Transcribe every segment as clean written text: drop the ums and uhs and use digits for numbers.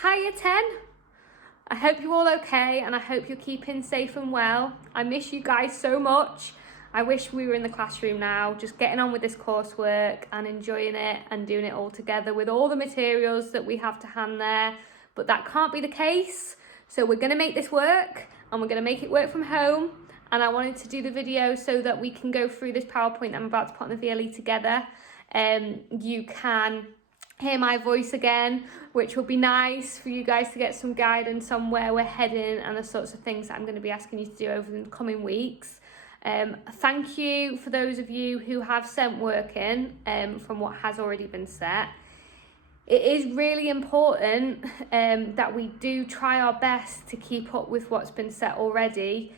Hiya 10. I hope you're all okay and I hope you're keeping safe and well. I miss you guys so much. I wish we were in the classroom now, just getting on with this coursework and enjoying it and doing it all together with all the materials that we have to hand there. But that can't be the case. So we're going to make this work and we're going to make it work from home. And I wanted to do the video so that we can go through this PowerPoint that I'm about to put on the VLE together. You can hear my voice again, which will be nice for you guys to get some guidance on where we're heading and the sorts of things that I'm going to be asking you to do over the coming weeks. Thank you for those of you who have sent work in from what has already been set. It is really important that we do try our best to keep up with what's been set already,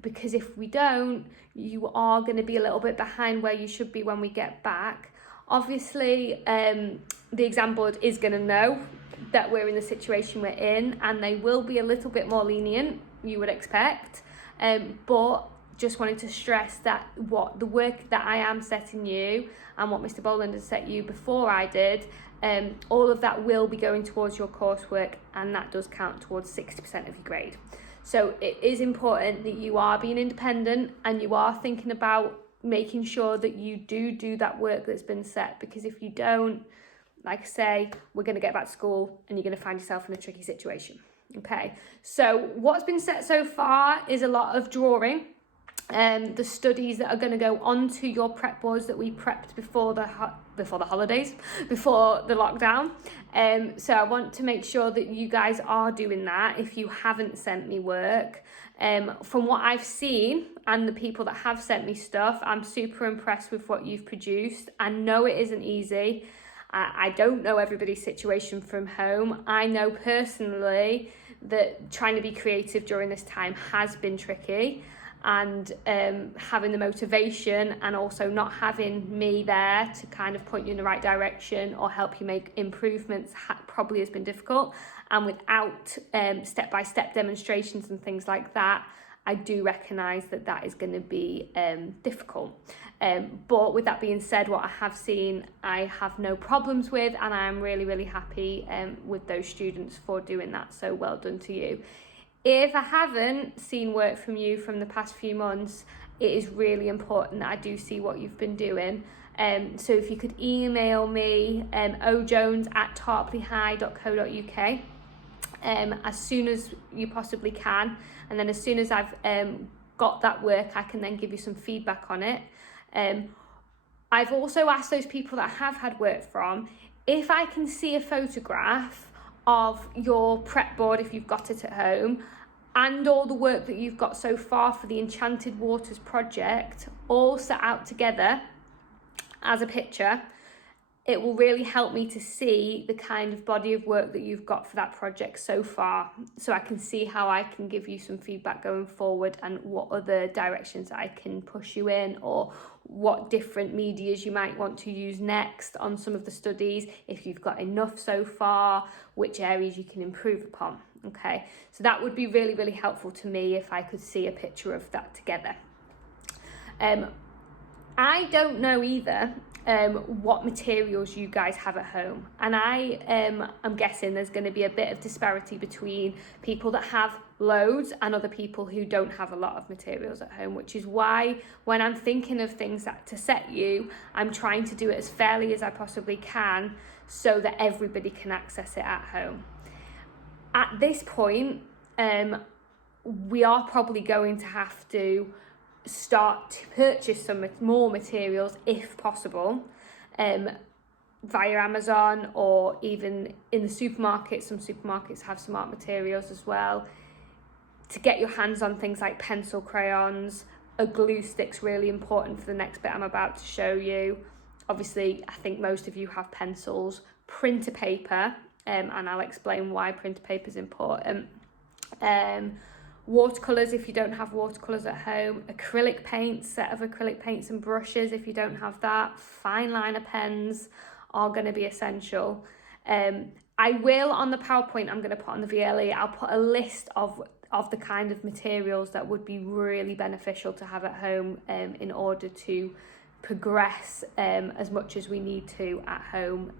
because if we don't, you are going to be a little bit behind where you should be when we get back. Obviously, the exam board is going to know that we're in the situation we're in, and they will be a little bit more lenient, you would expect, but just wanted to stress that what the work that I am setting you and what Mr. Boland has set you before I did, all of that will be going towards your coursework, and that does count towards 60% of your grade. So it is important that you are being independent and you are thinking about making sure that you do that work that's been set, because if you don't, like I say, we're going to get back to school and you're going to find yourself in a tricky situation. Okay, so what's been set so far is a lot of drawing. The studies that are going to go onto your prep boards that we prepped before the holidays, before the lockdown. So I want to make sure that you guys are doing that if you haven't sent me work. From what I've seen and the people that have sent me stuff, I'm super impressed with what you've produced. I know it isn't easy. I don't know everybody's situation from home. I know personally that trying to be creative during this time has been tricky, and having the motivation and also not having me there to kind of point you in the right direction or help you make improvements probably has been difficult. And without step-by-step demonstrations and things like that, I do recognise that that is going to be difficult. But with that being said, what I have seen, I have no problems with, and I am really, really happy with those students for doing that. So well done to you. If I haven't seen work from you from the past few months, it is really important that I do see what you've been doing. So if you could email me, ojones@tarpleyhigh.co.uk, as soon as you possibly can. And then as soon as I've got that work, I can then give you some feedback on it. I've also asked those people that I have had work from, if I can see a photograph of your prep board if you've got it at home, and all the work that you've got so far for the Enchanted Waters project all set out together as a picture. It will really help me to see the kind of body of work that you've got for that project so far, so I can see how I can give you some feedback going forward and what other directions I can push you in, or what different medias you might want to use next on some of the studies, if you've got enough so far, which areas you can improve upon. Okay, so that would be really, really helpful to me if I could see a picture of that together. I don't know either what materials you guys have at home, and I'm guessing there's going to be a bit of disparity between people that have loads and other people who don't have a lot of materials at home, which is why when I'm thinking of things to set you, I'm trying to do it as fairly as I possibly can so that everybody can access it at home. At this point, we are probably going to have to start to purchase some more materials if possible, via Amazon, or even in the supermarket. Some supermarkets have some art materials as well, to get your hands on things like pencil, crayons. A glue stick's really important for the next bit I'm about to show you. Obviously, I think most of you have pencils. Printer paper, and I'll explain why printer paper is important. Watercolours if you don't have watercolours at home, acrylic paints, set of acrylic paints and brushes if you don't have that, fine liner pens are going to be essential. I will, on the PowerPoint I'm going to put on the VLE, I'll put a list of the kind of materials that would be really beneficial to have at home in order to progress as much as we need to at home.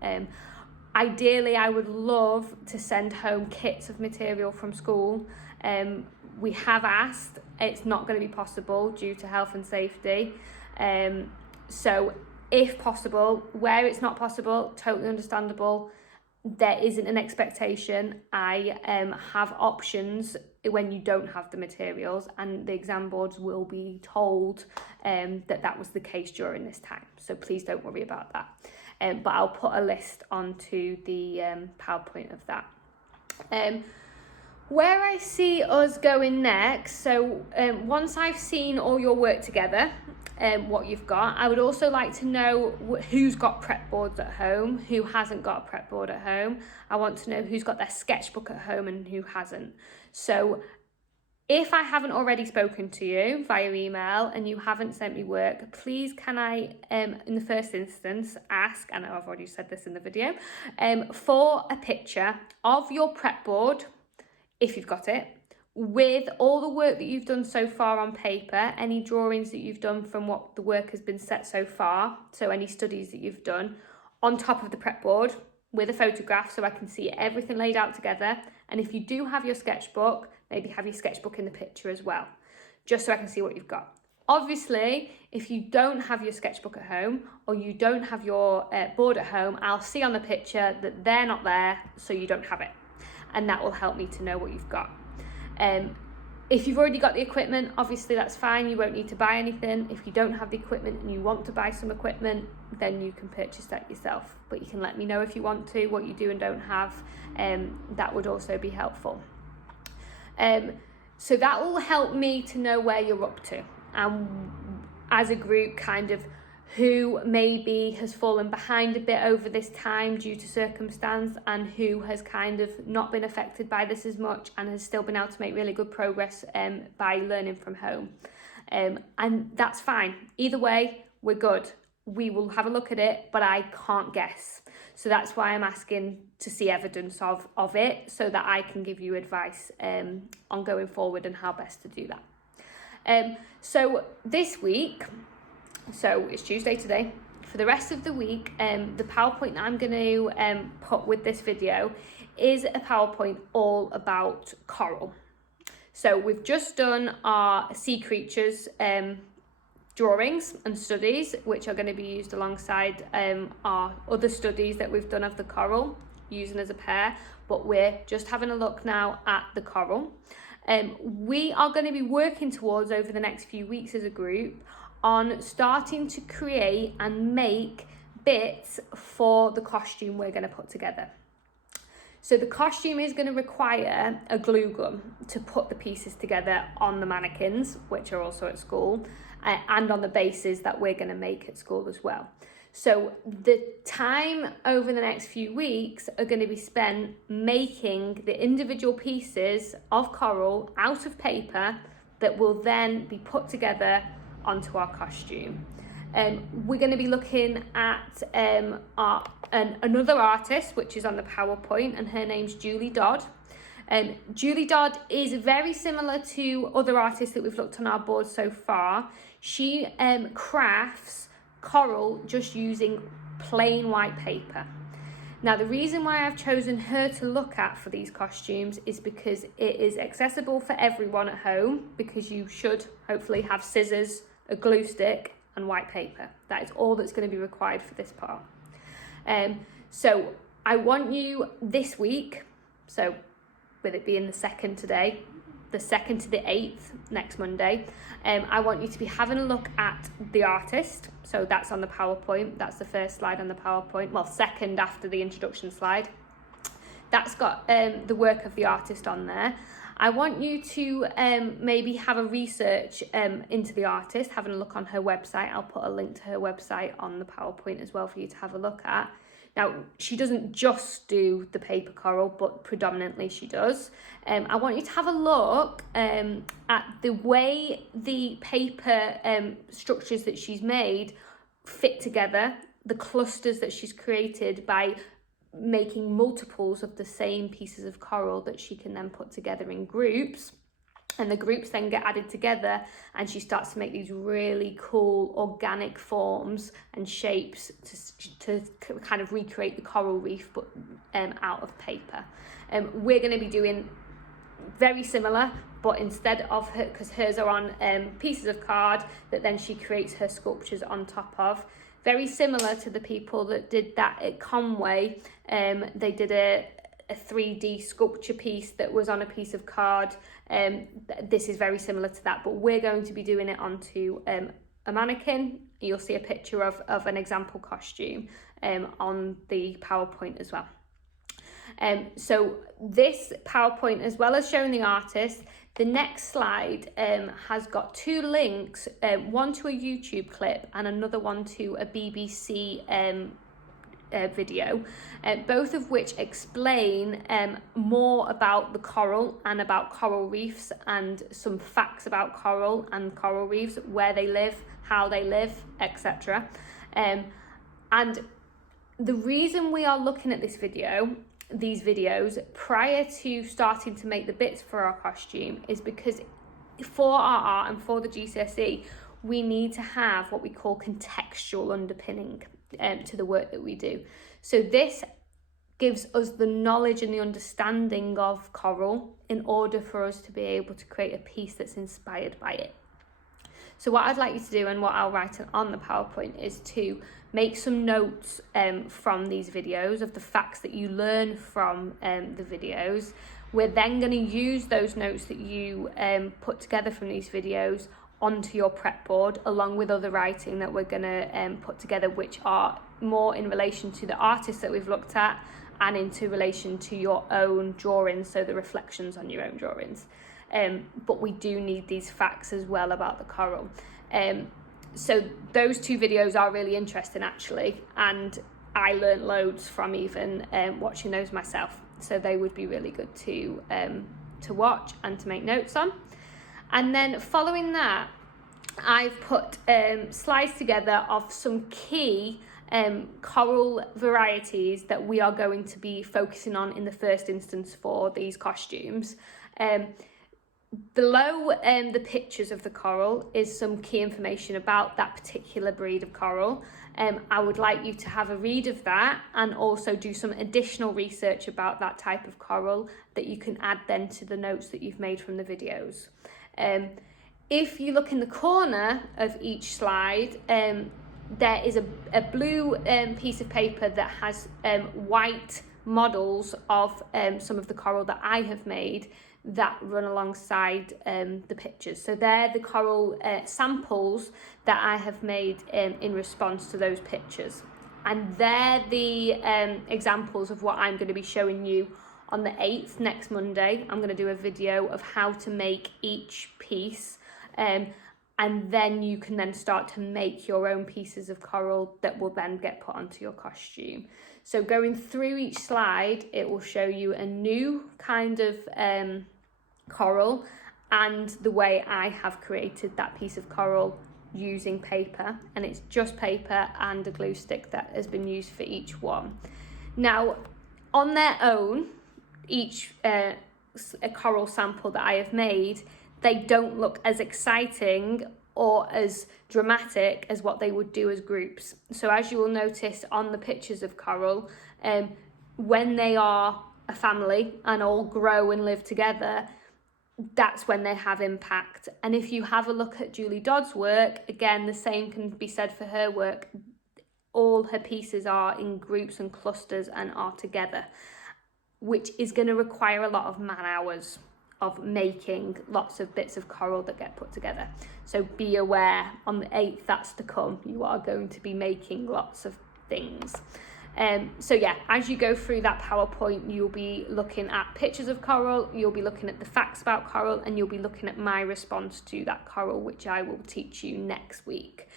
Ideally, I would love to send home kits of material from school. We have asked, it's not going to be possible due to health and safety. So if possible, where it's not possible, totally understandable. There isn't an expectation. I have options when you don't have the materials, and the exam boards will be told that was the case during this time. So please don't worry about that. But I'll put a list onto the PowerPoint of that. Where I see us going next, so once I've seen all your work together, what you've got, I would also like to know who's got prep boards at home, who hasn't got a prep board at home. I want to know who's got their sketchbook at home and who hasn't. So if I haven't already spoken to you via email and you haven't sent me work, please can I, in the first instance, ask, and I've already said this in the video, for a picture of your prep board, if you've got it, with all the work that you've done so far on paper, any drawings that you've done from what the work has been set so far, so any studies that you've done, on top of the prep board with a photograph so I can see everything laid out together. And if you do have your sketchbook, maybe have your sketchbook in the picture as well, just so I can see what you've got. Obviously, if you don't have your sketchbook at home or you don't have your board at home, I'll see on the picture that they're not there, so you don't have it. And that will help me to know what you've got. If you've already got the equipment, obviously that's fine, you won't need to buy anything. If you don't have the equipment and you want to buy some equipment, then you can purchase that yourself. But you can let me know if you want to, what you do and don't have. That would also be helpful. So that will help me to know where you're up to, and as a group, kind of who maybe has fallen behind a bit over this time due to circumstance, and who has kind of not been affected by this as much and has still been able to make really good progress by learning from home. And that's fine. Either way, we're good. We will have a look at it, but I can't guess. So that's why I'm asking to see evidence of it, so that I can give you advice on going forward and how best to do that. So this week, so it's Tuesday today, for the rest of the week, the PowerPoint that I'm going to put with this video is a PowerPoint all about coral. So we've just done our sea creatures drawings and studies, which are going to be used alongside our other studies that we've done of the coral, using as a pair, but we're just having a look now at the coral. We are going to be working towards, over the next few weeks as a group, on starting to create and make bits for the costume we're going to put together. So the costume is going to require a glue gun to put the pieces together on the mannequins, which are also at school, and on the bases that we're going to make at school as well. So the time over the next few weeks are going to be spent making the individual pieces of coral out of paper that will then be put together onto our costume. We're going to be looking at another artist, which is on the PowerPoint, and her name's Julie Dodd. Julie Dodd is very similar to other artists that we've looked on our board so far. She crafts coral just using plain white paper. Now, the reason why I've chosen her to look at for these costumes is because it is accessible for everyone at home, because you should hopefully have scissors, a glue stick and white paper. That is all that's going to be required for this part. So I want you this week, so with it being the 2nd today, the 2nd to the 8th, next Monday, I want you to be having a look at the artist. So that's on the PowerPoint. That's the first slide on the PowerPoint. Well, second after the introduction slide. That's got the work of the artist on there. I want you to maybe have a research into the artist, having a look on her website. I'll put a link to her website on the PowerPoint as well for you to have a look at. Now, she doesn't just do the paper coral, but predominantly she does. I want you to have a look at the way the paper structures that she's made fit together, the clusters that she's created by making multiples of the same pieces of coral that she can then put together in groups. And the groups then get added together, and she starts to make these really cool organic forms and shapes to kind of recreate the coral reef, but out of paper. We're going to be doing very similar, but instead of her, because hers are on pieces of card that then she creates her sculptures on top of. Very similar to the people that did that at Conway. They did a 3D sculpture piece that was on a piece of card. This is very similar to that, but we're going to be doing it onto a mannequin. You'll see a picture of an example costume on the PowerPoint as well. So this PowerPoint, as well as showing the artist, the next slide has got 2 links, one to a YouTube clip and another one to a BBC video, both of which explain more about the coral and about coral reefs, and some facts about coral and coral reefs, where they live, how they live, etc. And the reason we are looking at these videos prior to starting to make the bits for our costume is because for our art and for the GCSE, we need to have what we call contextual underpinning to the work that we do. So this gives us the knowledge and the understanding of coral in order for us to be able to create a piece that's inspired by it. So what I'd like you to do, and what I'll write on the PowerPoint, is to make some notes from these videos of the facts that you learn from the videos. We're then going to use those notes that you put together from these videos onto your prep board, along with other writing that we're going to put together, which are more in relation to the artists that we've looked at and into relation to your own drawings, so the reflections on your own drawings. But we do need these facts as well about the coral. So those 2 videos are really interesting actually, and I learned loads from even watching those myself. So they would be really good to watch and to make notes on. And then following that, I've put slides together of some key coral varieties that we are going to be focusing on in the first instance for these costumes. Below the pictures of the coral is some key information about that particular breed of coral. I would like you to have a read of that and also do some additional research about that type of coral that you can add then to the notes that you've made from the videos. If you look in the corner of each slide, there is a blue piece of paper that has white models of some of the coral that I have made that run alongside the pictures. So they're the coral samples that I have made in response to those pictures. And they're the examples of what I'm going to be showing you on the 8th, next Monday. I'm going to do a video of how to make each piece. And then you can then start to make your own pieces of coral that will then get put onto your costume. So going through each slide, it will show you a new kind of coral and the way I have created that piece of coral using paper. And it's just paper and a glue stick that has been used for each one. Now, on their own, each a coral sample that I have made, they don't look as exciting or as dramatic as what they would do as groups. So as you will notice on the pictures of coral, when they are a family and all grow and live together, that's when they have impact. And if you have a look at Julie Dodd's work, again, the same can be said for her work. All her pieces are in groups and clusters and are together, which is going to require a lot of man hours of making lots of bits of coral that get put together. So be aware, on the 8th, that's to come. You are going to be making lots of things. So yeah, as you go through that PowerPoint, you'll be looking at pictures of coral, you'll be looking at the facts about coral, and you'll be looking at my response to that coral, which I will teach you next week.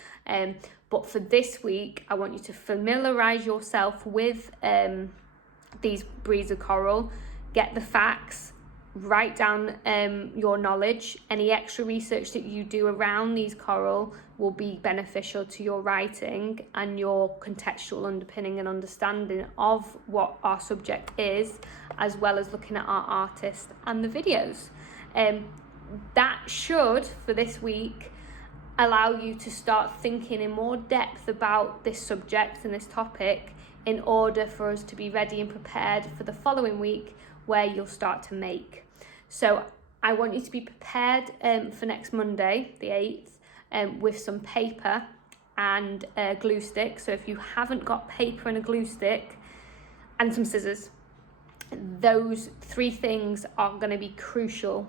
But for this week, I want you to familiarise yourself with these breeds of coral, get the facts, write down your knowledge. Any extra research that you do around these coral will be beneficial to your writing and your contextual underpinning and understanding of what our subject is, as well as looking at our artist and the videos. that should, for this week, allow you to start thinking in more depth about this subject and this topic in order for us to be ready and prepared for the following week where you'll start to make. So I want you to be prepared for next Monday, the 8th, with some paper and a glue stick. So if you haven't got paper and a glue stick and some scissors, those 3 things are going to be crucial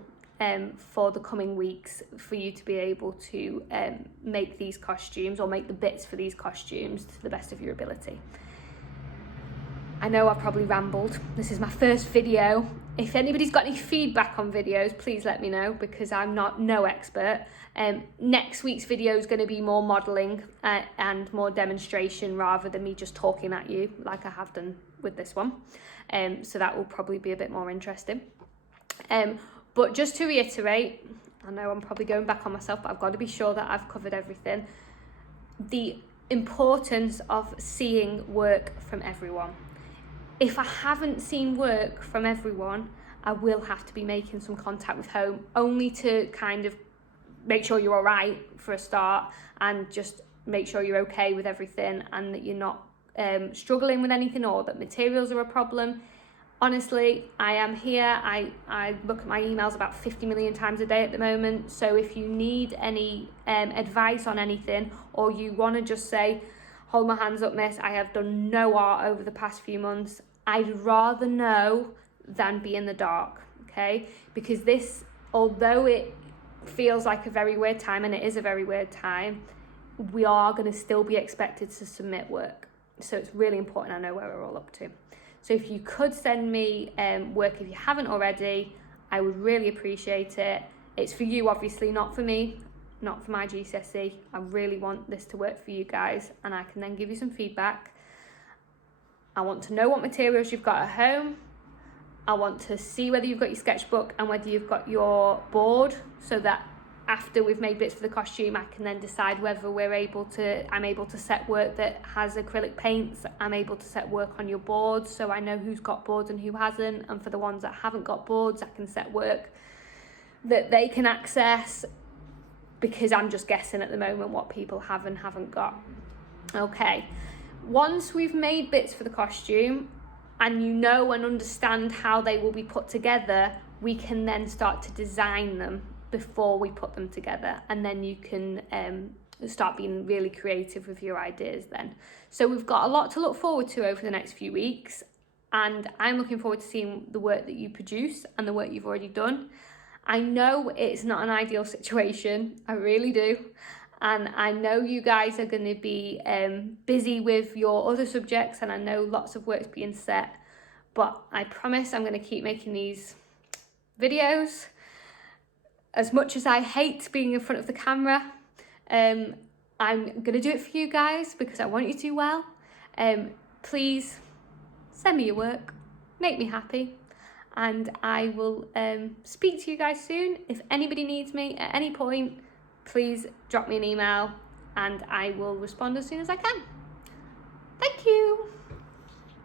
for the coming weeks for you to be able to make these costumes, or make the bits for these costumes to the best of your ability. I know I've probably rambled. This is my first video. If anybody's got any feedback on videos, please let me know, because I'm no expert. Next week's video is going to be more modelling and more demonstration rather than me just talking at you like I have done with this one. So that will probably be a bit more interesting. But just to reiterate, I know I'm probably going back on myself, but I've got to be sure that I've covered everything. The importance of seeing work from everyone. If I haven't seen work from everyone, I will have to be making some contact with home, only to kind of make sure you're all right for a start, and just make sure you're okay with everything and that you're not struggling with anything or that materials are a problem. Honestly, I am here. I look at my emails about 50 million times a day at the moment. So if you need any advice on anything, or you want to just say, hold my hands up, miss, I have done no art over the past few months, I'd rather know than be in the dark, okay? Because this, although it feels like a very weird time, and it is a very weird time, we are going to still be expected to submit work. So it's really important I know where we're all up to. So if you could send me work if you haven't already, I would really appreciate it. It's for you, obviously, not for me, not for my GCSE. I really want this to work for you guys, and I can then give you some feedback. I want to know what materials you've got at home. I want to see whether you've got your sketchbook and whether you've got your board, so that after we've made bits for the costume, I can then decide whether I'm able to set work that has acrylic paints. I'm able to set work on your boards, so I know who's got boards and who hasn't. And for the ones that haven't got boards, I can set work that they can access, because I'm just guessing at the moment what people have and haven't got. Okay, once we've made bits for the costume and you know and understand how they will be put together, we can then start to design them before we put them together, and then you can start being really creative with your ideas then. So we've got a lot to look forward to over the next few weeks, and I'm looking forward to seeing the work that you produce and the work you've already done. I know it's not an ideal situation, I really do, and I know you guys are going to be busy with your other subjects, and I know lots of work's being set, but I promise I'm going to keep making these videos. As much as I hate being in front of the camera, I'm going to do it for you guys because I want you to do well. Please send me your work, make me happy, and I will speak to you guys soon. If anybody needs me at any point, please drop me an email and I will respond as soon as I can. Thank you.